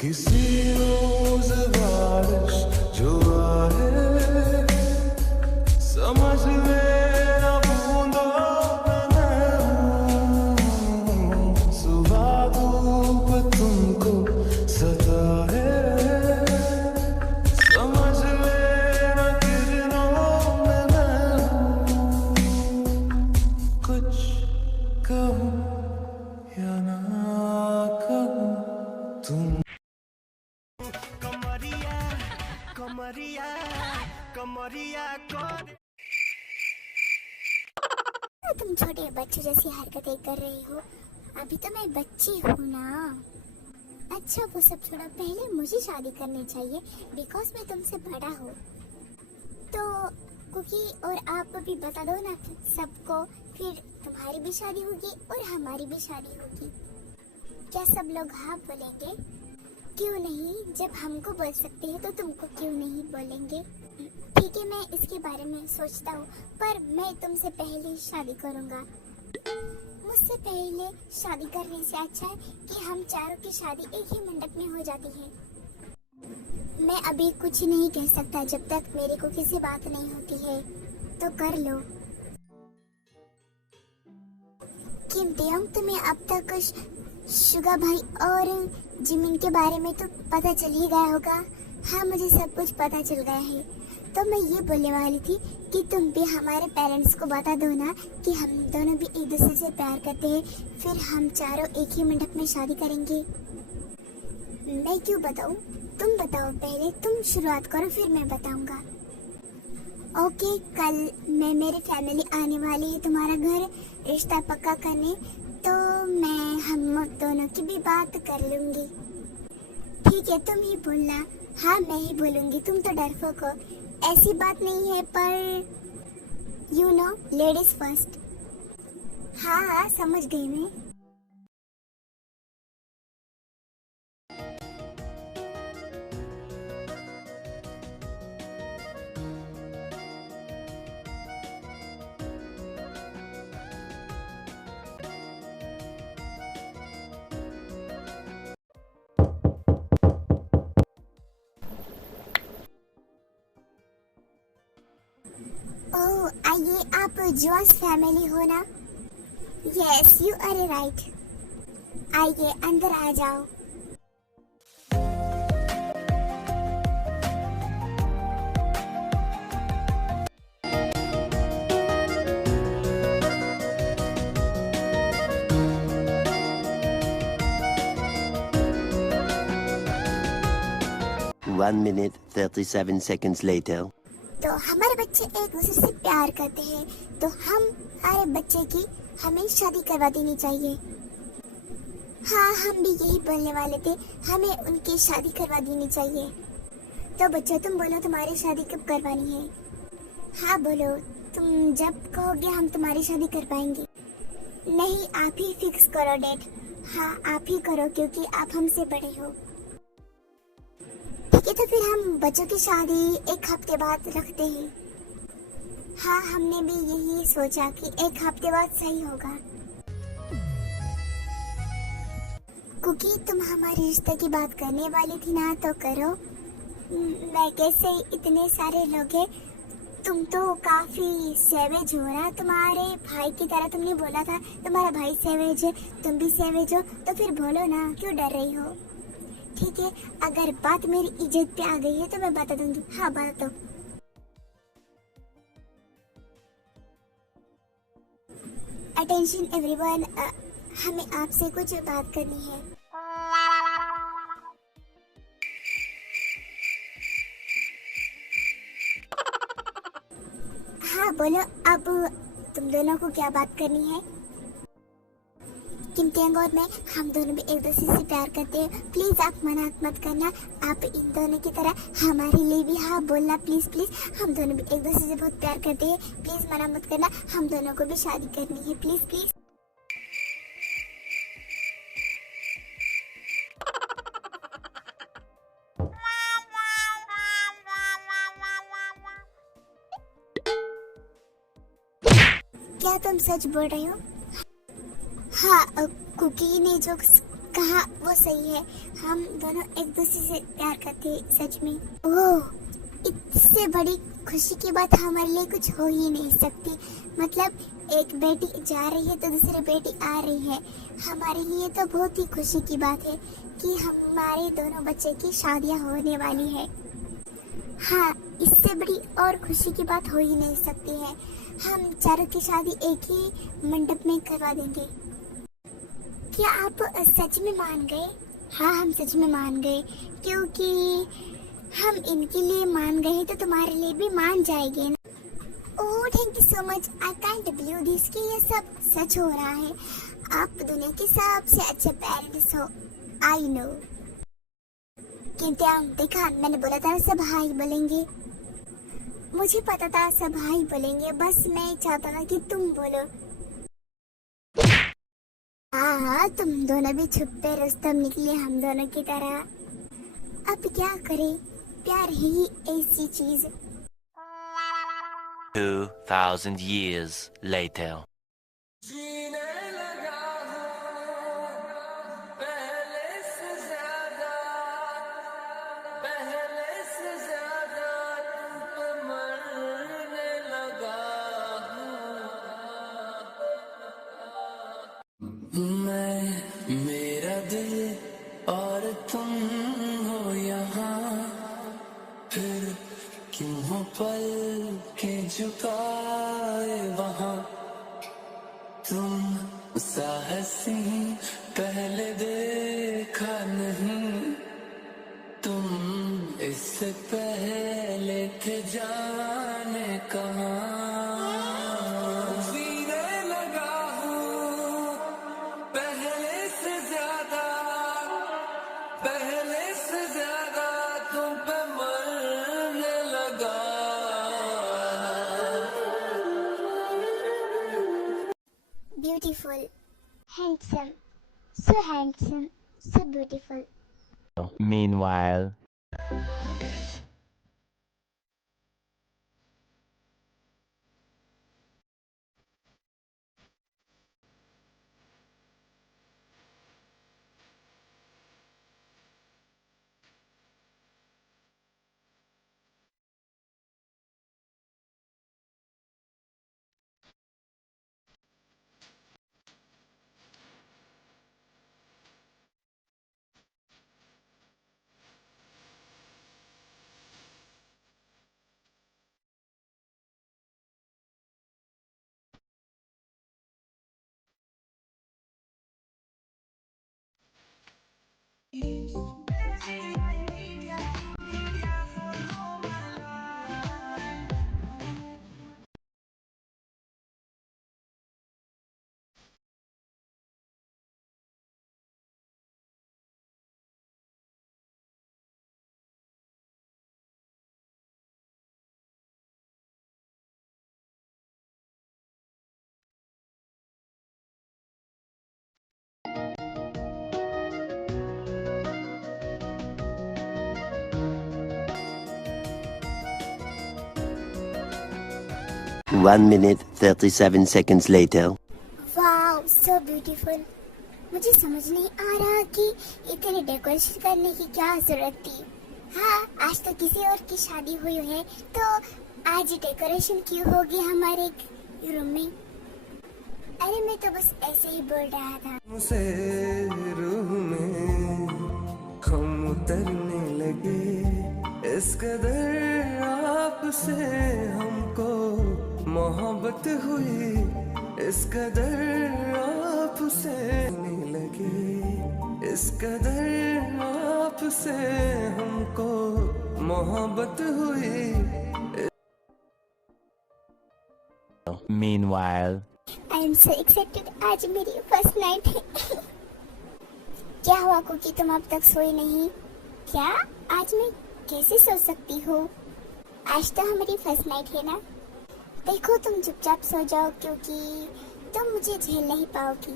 किसी रोज बारिश जो आए समझ लेना बूंदों में हूँ। सुबह धूप तुमको सताए समझ लेना किरणों में मैं हूँ। कुछ कहूँ या ना कहूँ तुम कमरिया कमरिया कमरिया कर तुम छोटे बच्चे जैसी हरकतें कर रही हो। अभी तो मैं बच्ची हूँ ना। अच्छा वो सब छोड़ो, पहले मुझे शादी करनी चाहिए बिकॉज मैं तुमसे बड़ा हूँ। तो कुकी और आप भी बता दो ना सबको, फिर तुम्हारी भी शादी होगी और हमारी भी शादी होगी। क्या सब लोग हाँ बोलेंगे? क्यों नहीं, जब हमको बोल सकते हैं तो तुमको क्यों नहीं बोलेंगे? ठीक है, मैं इसके बारे में सोचता हूँ, पर मैं तुमसे पहले ही शादी करूँगा। मुझसे पहले शादी करने से अच्छा है कि हम चारों की शादी एक ही मंडप में हो जाती है। मैं अभी कुछ नहीं कह सकता जब तक मेरे को किसी बात नहीं होती है, तो कर लो। कीमती हम तुम्हें अब तक शुगा भाई और जिमिन के बारे में तो पता चल ही गया होगा। हाँ, मुझे सब कुछ पता चल गया है। तो मैं ये बोलने वाली थी कि तुम भी हमारे पेरेंट्स को बता दो ना कि हम दोनों भी एक दूसरे से प्यार करते हैं, फिर हम चारों एक ही मंडप में शादी करेंगे। मैं क्यों बताऊं? तुम बताओ पहले, तुम शुरुआत करो फिर मैं बताऊंगा। ओके, कल मैं मेरी फैमिली आने वाली है तुम्हारा घर रिश्ता पक्का करने, तो मैं हम दोनों की भी बात कर लूंगी। ठीक है, तुम ही बोलना। हाँ, मैं ही बोलूंगी, तुम तो डरपोक हो। ऐसी बात नहीं है, पर यू नो लेडीज फर्स्ट। हाँ हाँ, समझ गई मैं। ओह, आइए, आप जोस फैमिली हो ना? Yes, you are right. आइए, अंदर आ जाओ। One minute, 37 seconds later. तो हमारे बच्चे एक दूसरे से प्यार करते हैं, तो हम हमारे बच्चे की हमें शादी करवा देनी चाहिए। हाँ, हम भी यही बोलने वाले थे, हमें उनकी शादी करवा देनी चाहिए। तो बच्चा, तुम बोलो तुम्हारी शादी कब करवानी है? हाँ बोलो, तुम जब कहोगे हम तुम्हारी शादी कर पाएंगे। नहीं, आप ही फिक्स करो डेट। हाँ, आप ही करो क्योंकि आप हमसे बड़े हो। ठीक है, तो फिर हम बच्चों की शादी एक हफ्ते बाद रखते हैं। हाँ, हमने भी यही सोचा कि एक हफ्ते बाद सही होगा। कुकी, तुम हमारे रिश्ते की बात करने वाली थी ना, तो करो। मैं कैसे, इतने सारे लोग हैं, तुम तो काफी सेवेज हो ना, तुम्हारे भाई की तरह तुमने बोला था तुम्हारा भाई सेवेज है, तुम भी सेवेज हो, तो फिर बोलो ना, क्यों डर रही हो? ठीक है, अगर बात मेरी इज्जत पे आ गई है तो मैं बता दूंगी। हाँ, बता दो। अटेंशन एवरीवन, हमें आपसे कुछ बात करनी है। हाँ बोलो, अब तुम दोनों को क्या बात करनी है? किमतियांग और मैं, हम दोनों भी एक दूसरे से प्यार करते हैं। प्लीज आप मना मत करना, आप इन दोनों की तरह हमारे लिए भी हाँ बोलना प्लीज प्लीज। हम दोनों भी एक दूसरे से बहुत प्यार करते हैं, प्लीज मना मत करना। हम दोनों को भी शादी करनी है, प्लीज प्लीज। क्या तुम सच बोल रहे हो? हाँ, कुकी ने जो कहा वो सही है, हम दोनों एक दूसरे से प्यार करते हैं सच में। ओह, इससे बड़ी खुशी की बात हमारे लिए कुछ हो ही नहीं सकती। मतलब एक बेटी जा रही है तो दूसरी बेटी आ रही है। हमारे लिए तो बहुत ही खुशी की बात है कि हमारे दोनों बच्चे की शादियां होने वाली है। हाँ, इससे बड़ी और खुशी की बात हो ही नहीं सकती है। हम चारों की शादी एक ही मंडप में करवा देंगे। क्या आप सच में मान गए? हाँ, हम सच में मान गए, क्योंकि हम इनके लिए मान गए तो तुम्हारे लिए भी मान जाएंगे ना। Oh, thank you so much. I can't believe this कि ये सब सच हो रहा है। आप दुनिया के सबसे अच्छे पेरेंट्स हो, आई नो। किंतु देखा, मैंने बोला था सब हाई बोलेंगे। मुझे पता था सब हाई बोलेंगे, बस मैं चाहता था कि तुम बोलो। हाँ, तुम दोनों भी छुपे रुस्तम निकले हम दोनों की तरह। अब क्या करें, प्यार ही ऐसी चीज। 2000 years later. जीने लगा हूँ पहले से ज्यादा तुम पे मरने लगा हूँ मैं, मेरा दिल और तुम हो यहाँ, फिर क्यों हो पल के झुकाए वहाँ। तुम साहसी पहले देखा नहीं, तुम इससे पहले थे जाने कहाँ। जीने लगा हूँ पहले से ज्यादा तुम पे मरने लगा। Beautiful, handsome, so beautiful. Meanwhile. One minute, 37 seconds later. Wow, so beautiful. मुझे समझ नहीं आ रहा कि इतने डेकोरेशन करने की क्या जरूरत थी। हाँ, आज तो किसी और की शादी हुई है तो आज डेकोरेशन क्यों होगी हमारे रूम में। अरे मैं तो बस ऐसे ही बोल रहा था। मुझसे रूह में हम उतरने लगे, इस कदर आपसे हमको मोहब्बत हुई, इस कदर आपसे लगे, इस कदर आपसे हमको मोहब्बत हुई। Meanwhile. I am so excited, आज मेरी फर्स्ट नाइट है। क्या हुआ कुकी, तुम अब तक सोई नहीं क्या? आज मैं कैसे सो सकती हूँ? आज तो हमारी फर्स्ट नाइट है ना। देखो, तुम चुपचाप सो जाओ क्योंकि तुम मुझे झेल नहीं पाओगी।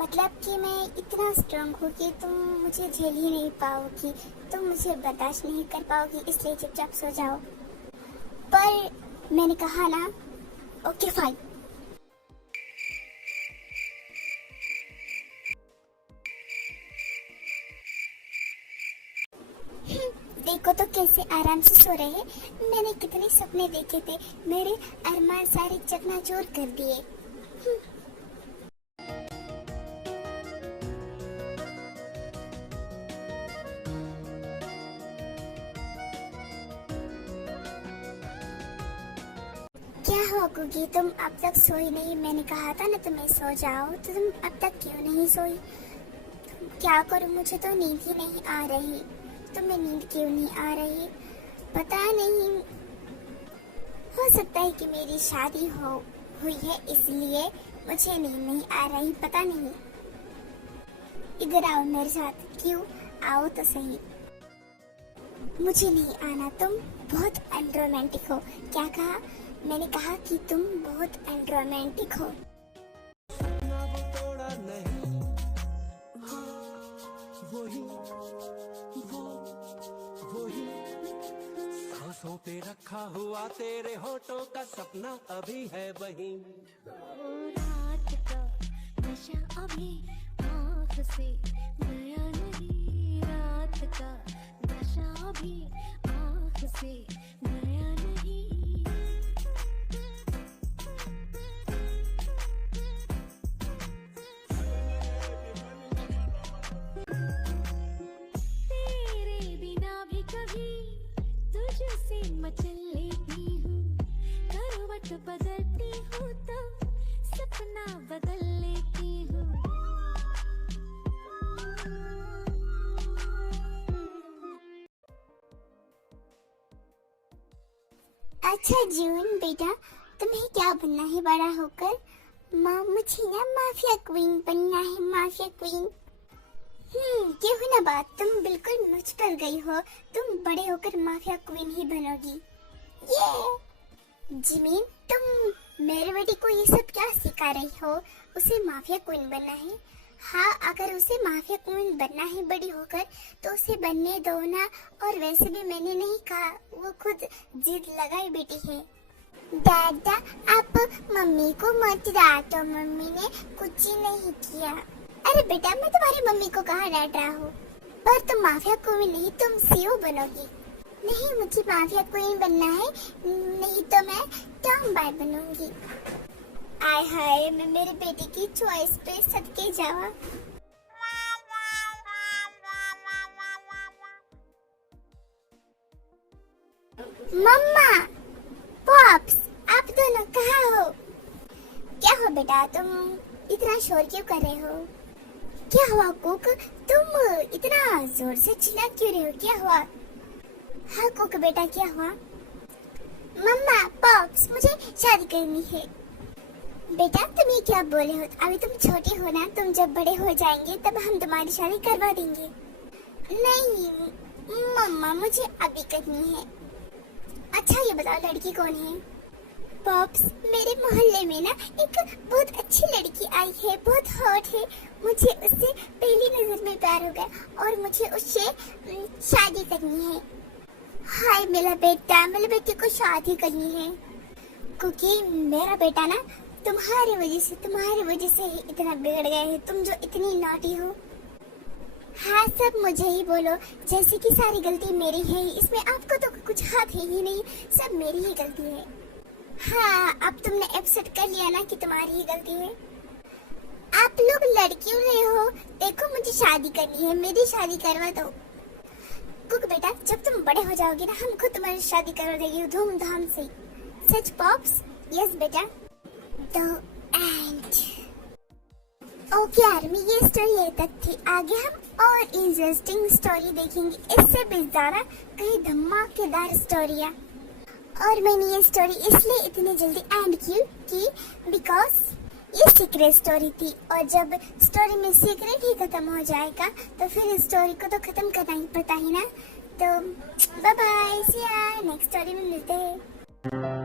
मतलब कि मैं इतना स्ट्रांग हूँ कि तुम मुझे झेल ही नहीं पाओगी, तुम मुझे बर्दाश्त नहीं कर पाओगी, इसलिए चुपचाप सो जाओ। पर मैंने कहा ना, ओके फाइन। देखो तो कैसे आराम से सो रहे हैं। मैंने कितने सपने देखे थे, मेरे अरमान सारे चकनाचूर कर दिए। क्या हुआ कुकी, तुम अब तक सोई नहीं? मैंने कहा था ना तुम्हें सो जाओ, तो तुम अब तक क्यों नहीं सोई? क्या करूं, मुझे तो नींद ही नहीं आ रही। तुम्हें नींद क्यों नहीं आ रही पता नहीं। हो सकता है कि मेरी शादी हुई है इसलिए मुझे नींद नहीं आ रही, पता नहीं। इधर आओ मेरे साथ। क्यों? आओ तो सही। मुझे नहीं आना, तुम बहुत अनरोमांटिक हो। क्या कहा? मैंने कहा कि तुम बहुत अनरोमांटिक हो। सांसों पे रखा हुआ तेरे होठों का सपना अभी है वही। रात का नशा अभी आँख से गया नहीं, रात का नशा अभी आँख से गया नहीं। तेरे बिना भी कभी तुझसे मचल लेती हूँ, करवट बदलती हूँ तो सपना बदल लेती हूँ। अच्छा जून बेटा, तुम्हें क्या बनना है बड़ा होकर? माँ, मुझे ना माफिया क्वीन बनना है, माफिया क्वीन। ये हुई ना बात, तुम बिल्कुल मुझ पर गई हो। तुम बड़े होकर माफिया क्वीन ही बनोगी। ये जिमीन, तुम मेरे बेटी को ये सब क्या सिखा रही हो? उसे माफिया क्वीन बनना है? हाँ, अगर उसे माफिया क्वीन बनना है बड़ी होकर तो उसे बनने दो ना। और वैसे भी मैंने नहीं कहा, वो खुद जिद लगाई बेटी है। दादा, आप मम्मी को मत डांटो, मम्मी ने कुछ ही नहीं किया। अरे बेटा, मैं तुम्हारी मम्मी को कहाँ डांट रहा हूँ? पर तुम माफिया क्वीन नहीं, तुम सीओ बनोगी। नहीं, मुझे माफिया क्वीन बनना है, नहीं तो मैं टॉम बॉय बनूंगी। आय हाय, मैं मेरे बेटे की चॉइस पे सदके जावा। मम्मा, पॉप्स, आप दोनों कहाँ हो? क्या हो बेटा, तुम इतना शोर क्यों कर रहे हो? क्या हुआ कुक, तुम इतना जोर से चिल्ला क्यों रहे हो? क्या हुआ? हाँ कुक बेटा, क्या हुआ? मम्मा, पॉप्स, मुझे शादी करनी है। बेटा, तुम ये क्या बोले हो? अभी तुम छोटे हो ना, तुम जब बड़े हो जाएंगे तब हम तुम्हारी शादी करवा देंगे। नहीं मम्मा, मुझे अभी करनी है। अच्छा ये बताओ, लड़की कौन है? पॉप्स, मेरे मोहल्ले में ना एक बहुत अच्छी लड़की आई है, बहुत हॉट है। मुझे उससे पहली नजर में प्यार हो गया और मुझे उससे शादी करनी है। हाय मेरा बेटा, मेरे बेटे को शादी करनी है क्योंकि मेरा बेटा ना तुम्हारी वजह से ही इतना बिगड़ गया है। तुम जो इतनी नॉटी हो। हाँ, सब मुझे ही बोलो, जैसे कि सारी गलती मेरी है, इसमें आपको तो कुछ हाथ है ही नहीं, सब मेरी ही गलती है। हाँ, अब तुमने एक्सेप्ट कर लिया ना कि तुम्हारी ही गलती है। आप लोग लड़ क्यों रहे हो? देखो, मुझे शादी करनी है, मेरी शादी करवा दो। कुक बेटा, जब तुम बड़े हो जाओगे ना, हम खुद तुम्हारी शादी करवा देंगे धूमधाम से। सच पॉप्स? यस बेटा। The end. ओके आर्मी, ये स्टोरी ये तक थी। आगे हम और इंटरेस्टिंग स्टोरी देखेंगे, इससे भी ज्यादा कई धमाकेदार स्टोरियाँ। और मैंने ये स्टोरी इसलिए इतनी जल्दी एंड की बिकॉज ये सीक्रेट स्टोरी थी, और जब स्टोरी में सीक्रेट ही खत्म हो जाएगा तो फिर स्टोरी को तो खत्म करना ही पड़ता है ना। तो बाय बाय, सी या नेक्स्ट स्टोरी में मिलते हैं।